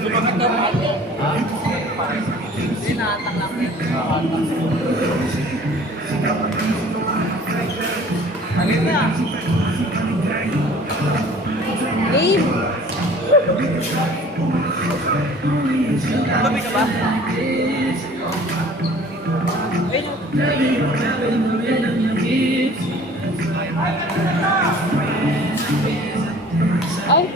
Sumagot na rin ako. Sinatak lang yun. Halin na. Babe! Babi ka ba? Ay!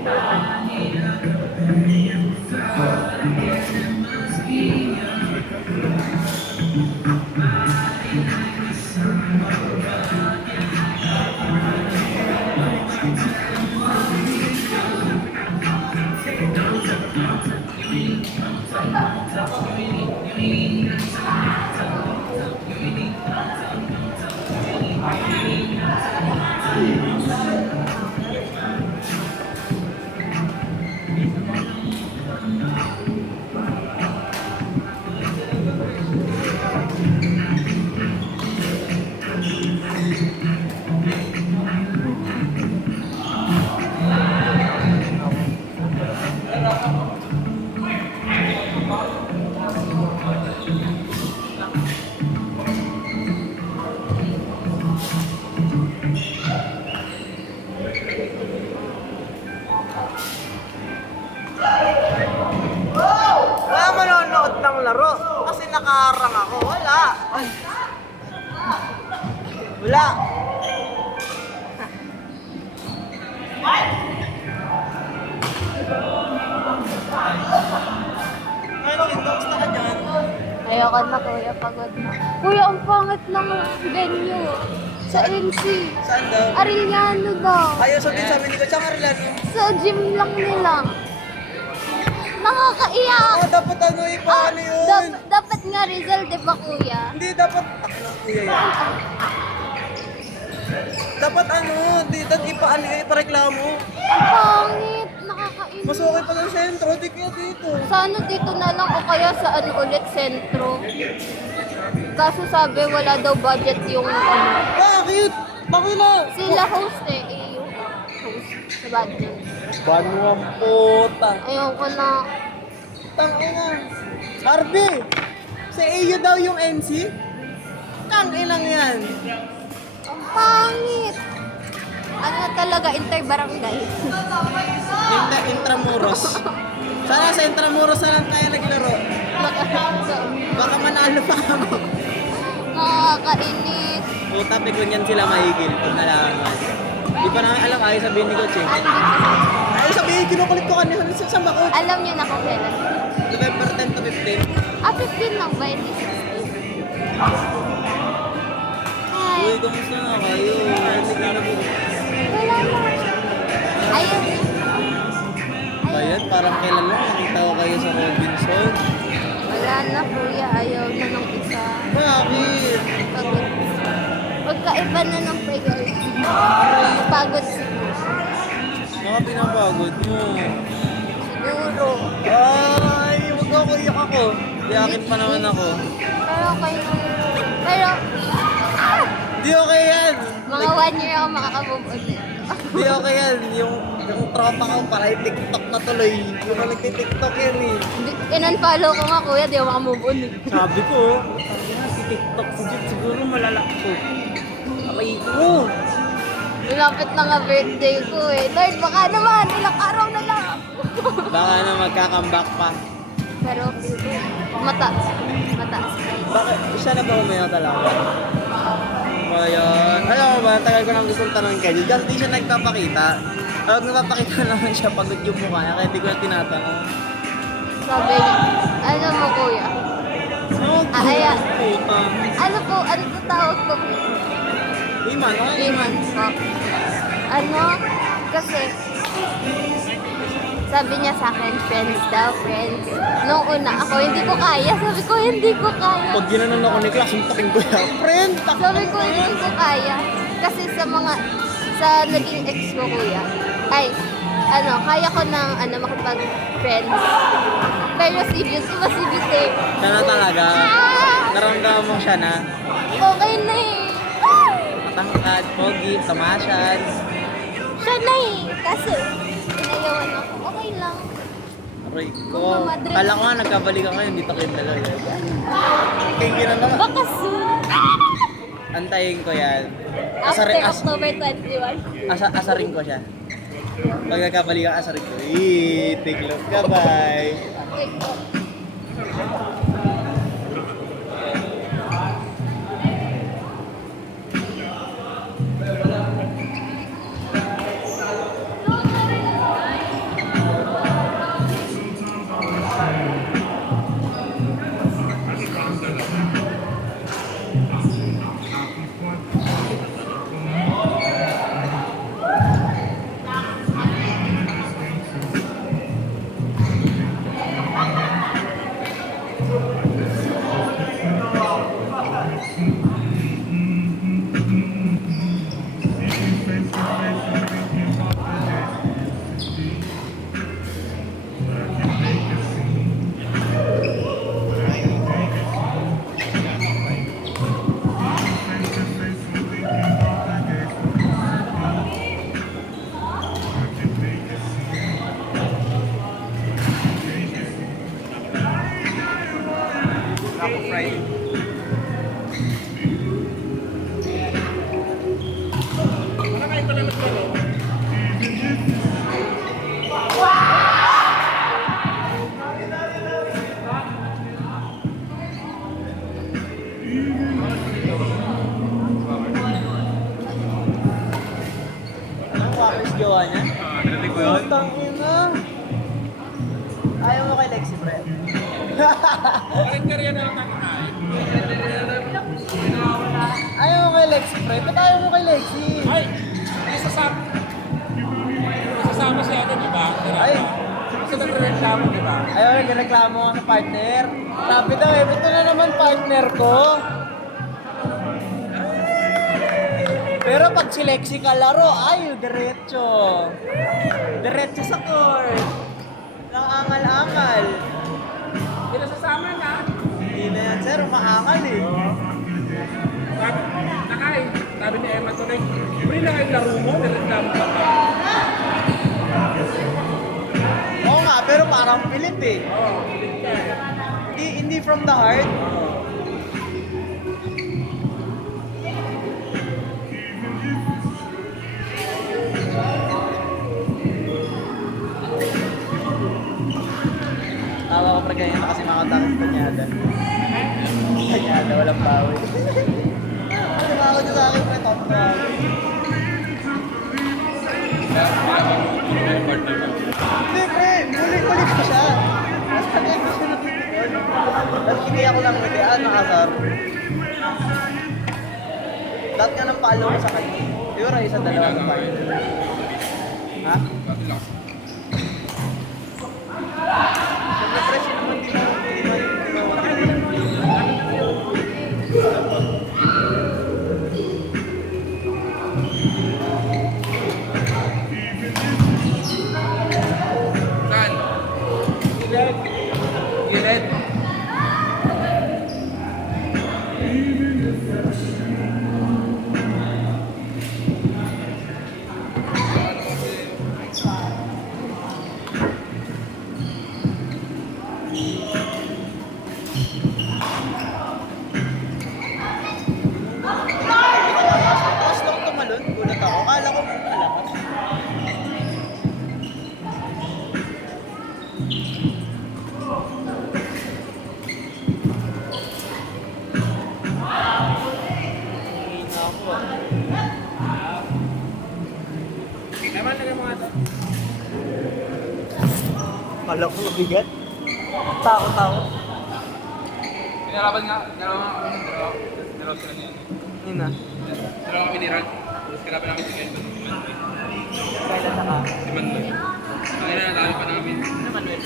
Wala manonood ng laro. Kasi nakaharang ako. Wala. Ay. Wala. Ano, kamusta ka dyan? Ayoko na kuya, pagod na. Kuya, ang pangit ng venue. Sa NC. Saan daw? Arellano daw. Ayaw sabihin sa amin ni Kuya Arlano. Sa gym lang nila. Nakakaiyak. Dapat ano, ipaano yun? Dapat nga Rizal, di ba kuya? Hindi, dapat... Ano, kuya yan? Dapat ano, ipaano yun, ipareklamo. Ang pangit. Nakakaiyak. Mas okay pa ng sentro, di kaya dito. Sa ano dito na lang o kaya sa ano ulit, sentro. Kaso sabi wala daw budget yung ano. Bakit? Bakit na? Sila host yung host sa budget. Bano ang puta. Ayoko na. Tangina. Arby! Sa iyo daw yung MC? Tanginang yan. Ang pangit. Ano talaga, inter-barangay. Intramuros. Sana sa Intramuros na lang tayo naglaro. Baka manalo pa kami. Nakakainis. Puta, biglang yan sila mahigil pag nalaman. Di pa namin alam, ayaw sabihin ni Coach eh. Ayaw sabihin, kinukulit ko kanina sa Makot. Alam niyo na kung kailan. November 10 to 15. 15 lang ba? Hindi 16. Hi. Uy, kamusta na kayo? Sige na po. Wala na. Ayun. Bayan, parang kailan lang nakita ko kayo sa Robinson. Wala na kuya. Ayaw na ng isa. Bakit? Pagod. Magkaiba na ng priority. Pagod siguro. Mga pinapagod mo. Siguro. Ay, wag ako, iyak ako. Iyakin pa naman ako. Pero okay na. Pero, Di okay yan. mga 1 year ako makaka-move on nito. Di okay yan. Yung tropa ko para TikTok na tuloy. Yung nagtitiktok yan eh. In-unfollow ko nga kuya, di ako makamove on eh. Sabi ko, si TikTok si Jit siguro malalak ko. Aray ko. Malapit na nga birthday ko eh. Lord, baka naman, ilang araw na lang. Baka na magkakambak pa. Pero, mataas. Mataas. Bakit? Siya na ba umayaw talaga? Ayan. Alam mo ba, tagal ko nang gustong tanongin kayo. Diyan di siya nagpapakita. Pag nagpapakita naman siya, pagod yung mukha niya, kaya hindi ko na tinatanong. Sabi niya, ano mo kuya? Ayan. Puta. Ano po, ano po tawag ko? Iman, ano Iman po. Ano? Kasi, sabi niya sa akin, friends daw, friends. Nung una ako, hindi ko kaya. Sabi ko, hindi ko kaya. Pag ginanon ako ni Class, suntakin ko yan. Friend! Sabi ko, hindi ko kaya. Kasi sa naging ex ko, kuya, ay, kaya ko ng, makipag-friends. Pero si Beauty, iba si Beauty. Siya na talaga. Naramdaman mo siya na. Okay na eh. Matangkad, pogi, tamasyad. Siya na eh. Kaso, Aray ko. Madrid. Kala ko nga nagkabalikan kayo, dito kayo dalawa. King na naman. Baka soon. Antayin ko yan. After October 21. Asarin ko siya. Pag nagkabalikan, asarin ko. Take love ka, bye. Okay po. Ako Friday. Anong wakis gawa niya? Narinig ko yun? Putang ina. Ayaw mo kay Lexi, pre. Karya na lang nakakain. Ayaw mo kay Lexi, pre. Ba't ayaw mo kay Lexi? Ay! Isasama siya ito, di ba? Ay! Kasi nagre-reklamo, di ba? Ayaw, nagreklamo ka sa partner. Sabi daw eh, ito na naman partner ko. Pero pag si Lexi kalaro, ay, diretso. Diretso sa court. Nangangal-angal. Hindi na sasama na. Hindi na yan, sir. Maangal eh. Nakay, sabi ni Emma Turing, bili na kayo laro mo, nireklamo ka pa. Oo nga, pero parang pilit eh. Oo, pilit ka eh. Hindi from the heart. Tawa ko pre ganyan kasi makatakot kanyada. Kanyada, walang bawi. Tawa ko sa akin pre, tawa. Hindi pre, kulit ko siya. Mas kanya ko siya napitikon. Tapos hindi ako lang pwede, nakasar. Lahat nga ng follow ko sa kanya. Siguro isa dalawa na tayo. Ha? Siyempre pre, sino man di mo Saan? Gilid. Tapos lang tumalon, gulat ako. Kala ko malakas. Hina ako ah. Naman, lagay mo nga ito. Kala ko mabigat. Takot. Pinalaban nga, dalawa sila niya. Yun na. Dalawa kami ni Rod. Tapos kalaban namin si Kento. Kailan na ka? Si Manuel. Ang ina, nadami pa namin. Ano Manuel?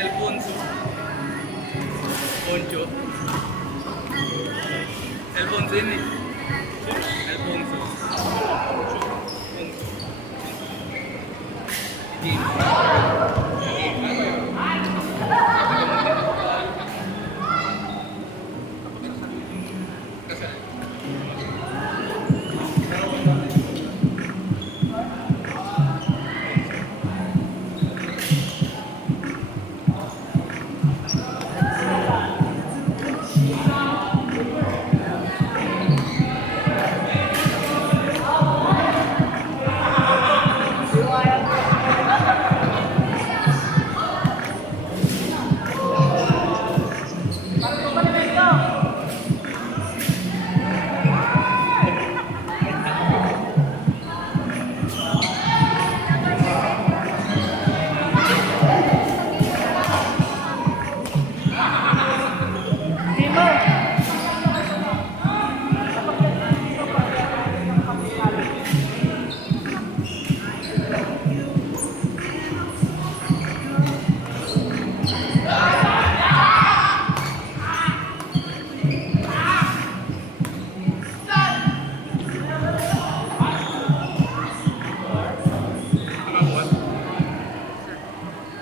Alfonso. Poncho. Alfonso yun eh. Alfonso. Poncho. Poncho. James.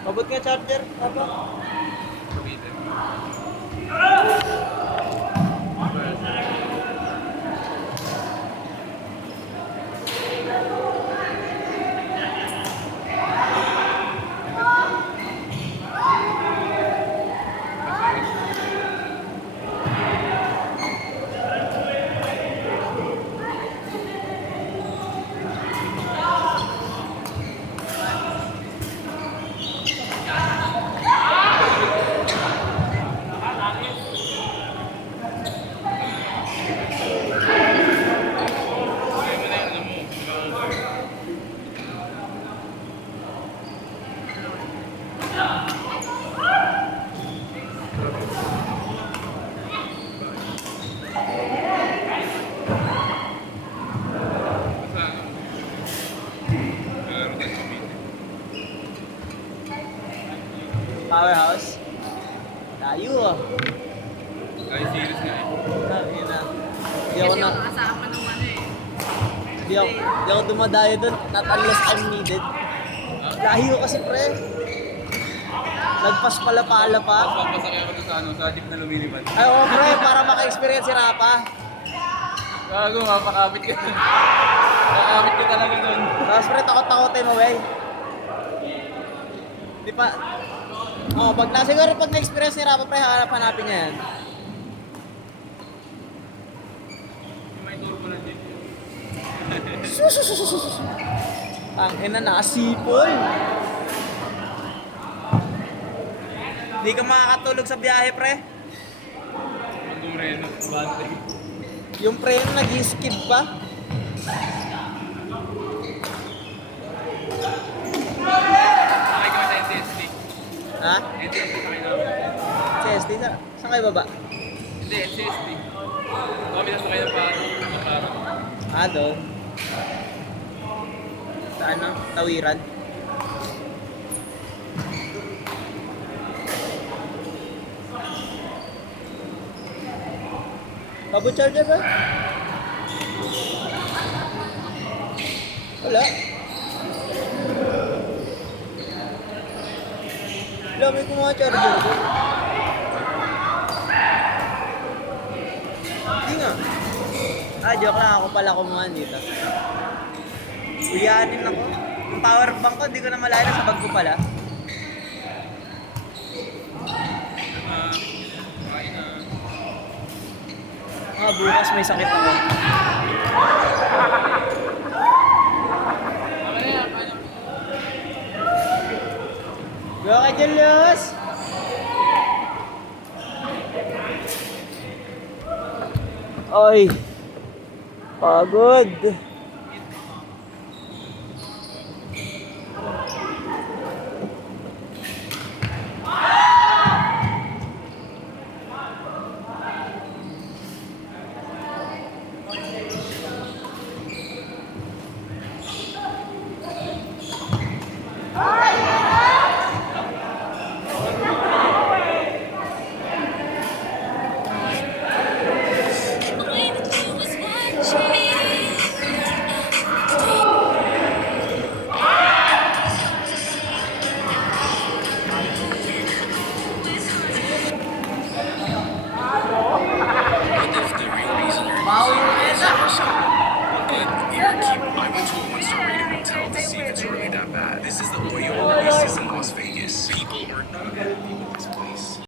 Abot nga charger. Apa? Powerhouse. Tayo ah. Ay, serious nga eh. Sabi na. Hindi ako na, kasama nung ano eh. di ako dumadayo doon. Not unless I'm needed. Layo kasi pre. Nagpas pala pa. Papasakay ako sa ano, sa jeep na lumilipad. Ay oo pre, para maka-experience si Rapa. Gago, mapakapit ka. Makakapit ka talaga doon. Tapos pre, takot-takotin mo wey. Di pa. Oh, siguro pag na-experience ni Rapa pre, hanapin niya yan. May turbo na jeep. Ang ina nakasipol. Hindi ka makakatulog sa biyahe pre. Magumreno, bante. Yung preno nag-skid pa. Sakay ka sa NTSD. Ha? NTSD sakay namin. CSD? Saan kayo baba? Hindi, NTSD. Kami na sakay ng paro. Ah, doon. Sa ano? Tawiran. Pabot charger ba? Wala. Wala, may kumuha charger ko. Hindi nga. Ah, joke lang. Ako pala kumuha dito. Uyanin ako. Yung power bank ko, hindi ko na malaya na sa bag ko pala. Ah, bukas may sakit ako. Go kay Julius! Oy! Pagod! I went to a one-star rated hotel to see if it's really that bad. This is the Oyo Oasis in Las Vegas. People are not happy with this place.